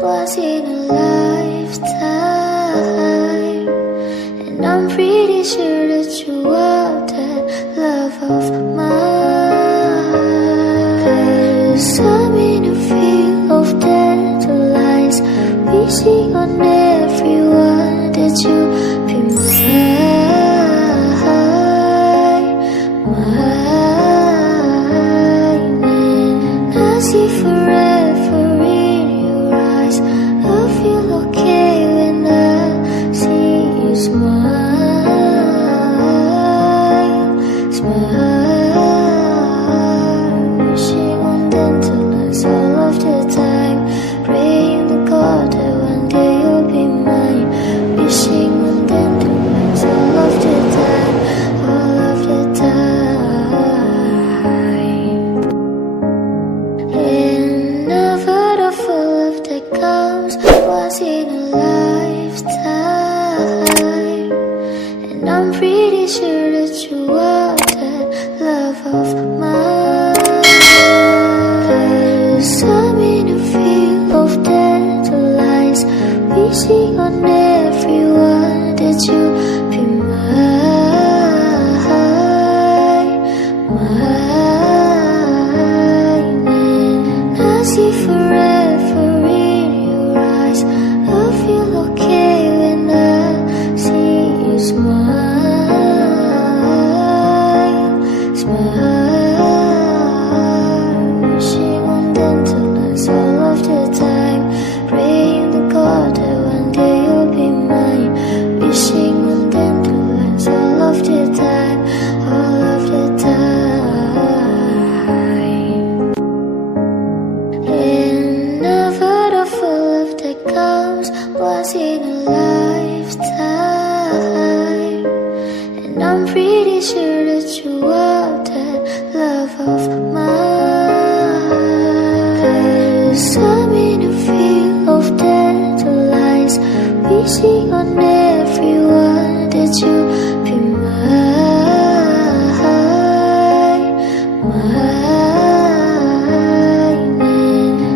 once in a lifetime. And I'm pretty sure that you are that love of mine. 'Cause I'm in a field of dandelions, wishing on everyone that you be mine. And I see forever in your eyes. I feel okay when I see you smile, smile. Wishing on dandelions all of the time, praying to God that one day you'll be mine. Wishing on dandelions all of the time, all of the time. And never the full of that comes once in a lifetime. And I'm pretty sure that you are that love of mine. 'Cause I'm in a field of dandelions, wishing on everyone that you be mine, mine. And I see forever in your eyes. I feel okay when I see you smile, smile. Wishing on dandelions all of the time, praying to God that one day you'll be mine. Wishing on dandelions all of the time, all of the time. And never the full of that comes once in a lifetime. And I'm pretty sure that you are that love of mine. 'Cause I'm in a field of dandelions, wishing on